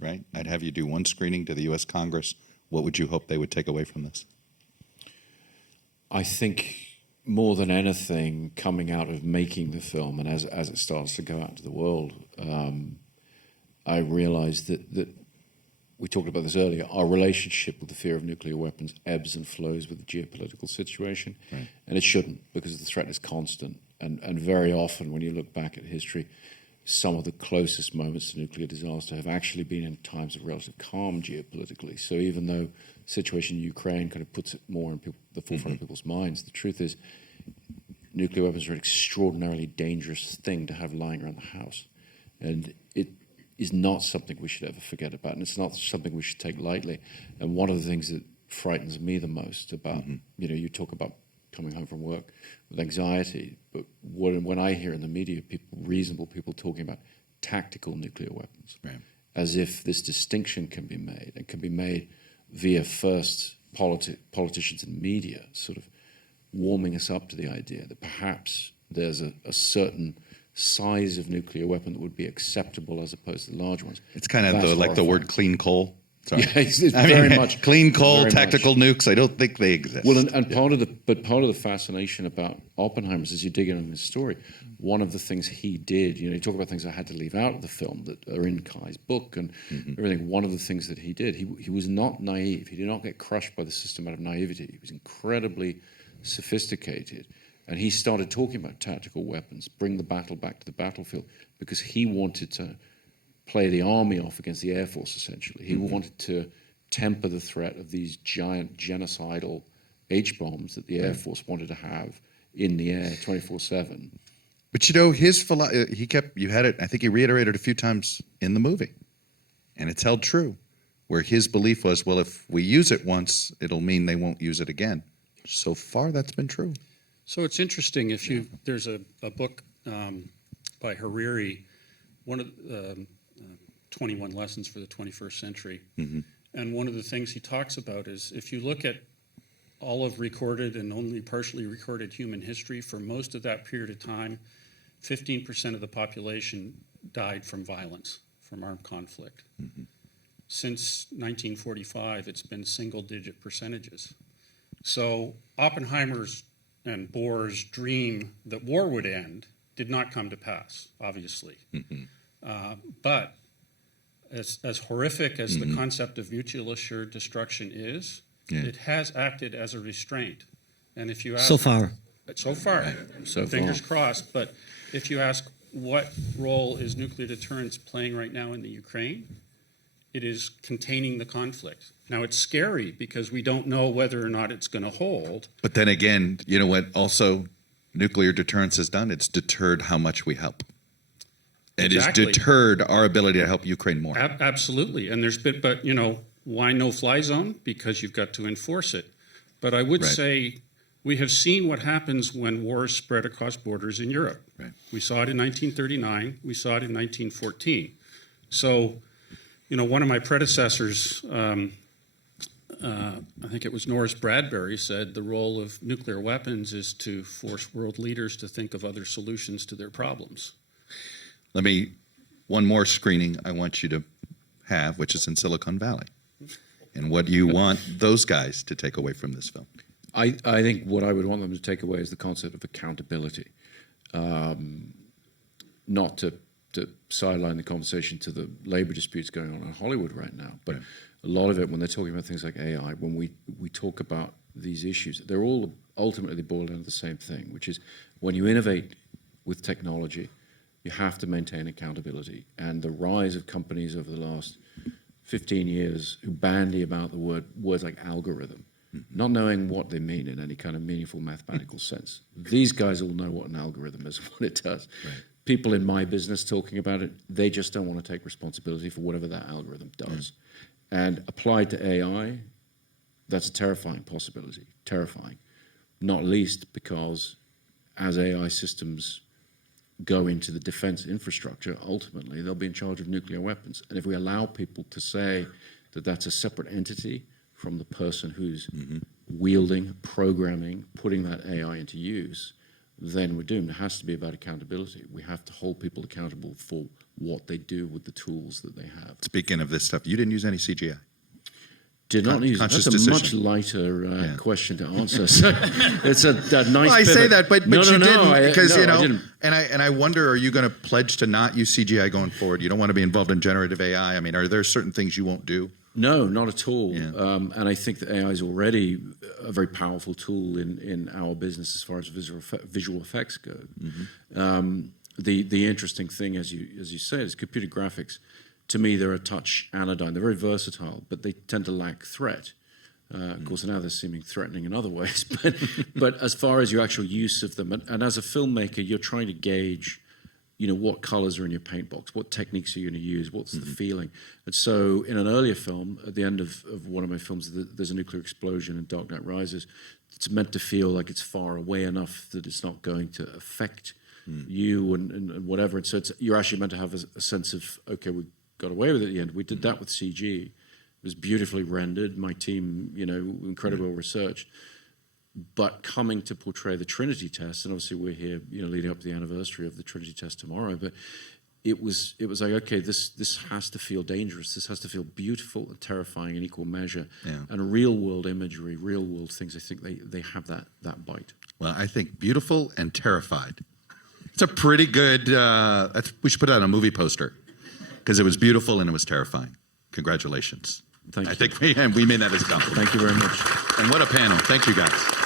right? I'd have you do one screening to the U.S. Congress. What would you hope they would take away from this? I think more than anything, coming out of making the film and as it starts to go out into the world, I realized that we talked about this earlier, our relationship with the fear of nuclear weapons ebbs and flows with the geopolitical situation. Right. And it shouldn't, because the threat is constant. And very often when you look back at history, some of the closest moments to nuclear disaster have actually been in times of relative calm geopolitically. So even though the situation in Ukraine kind of puts it more in the forefront of people's minds, the truth is nuclear weapons are an extraordinarily dangerous thing to have lying around the house. And it is not something we should ever forget about, and it's not something we should take lightly. And one of the things that frightens me the most about, you talk about coming home from work with anxiety, but when I hear in the media reasonable people talking about tactical nuclear weapons, right, as if this distinction can be made, and can be made via first politicians and media sort of warming us up to the idea that perhaps there's a certain size of nuclear weapon that would be acceptable as opposed to the large ones. It's kind of like the word clean coal. Sorry. Yeah, it's very much clean coal, very tactical nukes. I don't think they exist. Well, and part of the fascination about Oppenheimer is, as you dig into his story, one of the things he did. You talk about things I had to leave out of the film that are in Kai's book and everything. One of the things that he did, he was not naive. He did not get crushed by the system out of naivety. He was incredibly sophisticated. And he started talking about tactical weapons, bring the battle back to the battlefield, because he wanted to play the army off against the Air Force, essentially. He wanted to temper the threat of these giant genocidal H-bombs that the Air Force wanted to have in the air 24/7. But his you had it, I think he reiterated a few times in the movie, and it's held true, where his belief was, well, if we use it once, it'll mean they won't use it again. So far, that's been true. So it's interesting, there's a book by Hariri, one of 21 Lessons for the 21st Century. And one of the things he talks about is, if you look at all of recorded and only partially recorded human history, for most of that period of time, 15% of the population died from violence, from armed conflict. Since 1945, it's been single-digit percentages. So Oppenheimer's and Bohr's dream that war would end did not come to pass, obviously. But as horrific as the concept of mutual assured destruction is, it has acted as a restraint. And if you ask, so far, fingers crossed, but if you ask what role is nuclear deterrence playing right now in the Ukraine, it is containing the conflict. Now, it's scary because we don't know whether or not it's going to hold. But then again, you know what also nuclear deterrence has done? It's deterred how much we help. It has deterred our ability to help Ukraine more. Absolutely. And but why no fly zone? Because you've got to enforce it. But I would say we have seen what happens when wars spread across borders in Europe. Right. We saw it in 1939. We saw it in 1914. So, one of my predecessors, I think it was Norris Bradbury, said the role of nuclear weapons is to force world leaders to think of other solutions to their problems. One more screening I want you to have, which is in Silicon Valley. And what do you want those guys to take away from this film? I think what I would want them to take away is the concept of accountability. Not to sideline the conversation to the labor disputes going on in Hollywood right now, but a lot of it, when they're talking about things like AI, when we talk about these issues, they're all ultimately boiled down to the same thing, which is when you innovate with technology, you have to maintain accountability. And the rise of companies over the last 15 years who bandy about the words like algorithm, not knowing what they mean in any kind of meaningful mathematical sense. These guys all know what an algorithm is and what it does. Right. People in my business talking about it, they just don't want to take responsibility for whatever that algorithm does. And applied to AI, that's a terrifying possibility, terrifying. Not least because as AI systems go into the defense infrastructure, ultimately they'll be in charge of nuclear weapons. And if we allow people to say that that's a separate entity from the person who's wielding, programming, putting that AI into use, then we're doomed. It has to be about accountability. We have to hold people accountable for what they do with the tools that they have. Speaking of this stuff, you didn't use any CGI. Did not use. Conscious That's a decision. much lighter question to answer. So it's a nice. Well, I say pivot. that, but no, you no, didn't because no, you know. I didn't. And I wonder, are you going to pledge to not use CGI going forward? You don't want to be involved in generative AI. I mean, are there certain things you won't do? No, not at all. Yeah. And I think that AI is already a very powerful tool in our business as far as visual effects go. The interesting thing, as you say, is computer graphics. To me, they're a touch anodyne. They're very versatile, but they tend to lack threat. Of course, now they're seeming threatening in other ways. But as far as your actual use of them, and as a filmmaker, you're trying to gauge, what colors are in your paint box, what techniques are you going to use, what's the feeling. And so in an earlier film, at the end of one of my films, there's a nuclear explosion in Dark Knight Rises. It's meant to feel like it's far away enough that it's not going to affect you and whatever. And so you're actually meant to have a sense of, okay, we got away with it at the end. We did that with CG. It was beautifully rendered. My team, incredibly well researched. But coming to portray the Trinity test, and obviously we're here, leading up to the anniversary of the Trinity test tomorrow. But it was like, okay, this has to feel dangerous. This has to feel beautiful and terrifying in equal measure. Yeah. And real world imagery, real world things. I think they have that bite. Well, I think beautiful and terrified. It's a pretty good. We should put it on a movie poster because it was beautiful and it was terrifying. Congratulations. Thank you. I think we made that as a compliment. Thank you very much. And what a panel. Thank you, guys.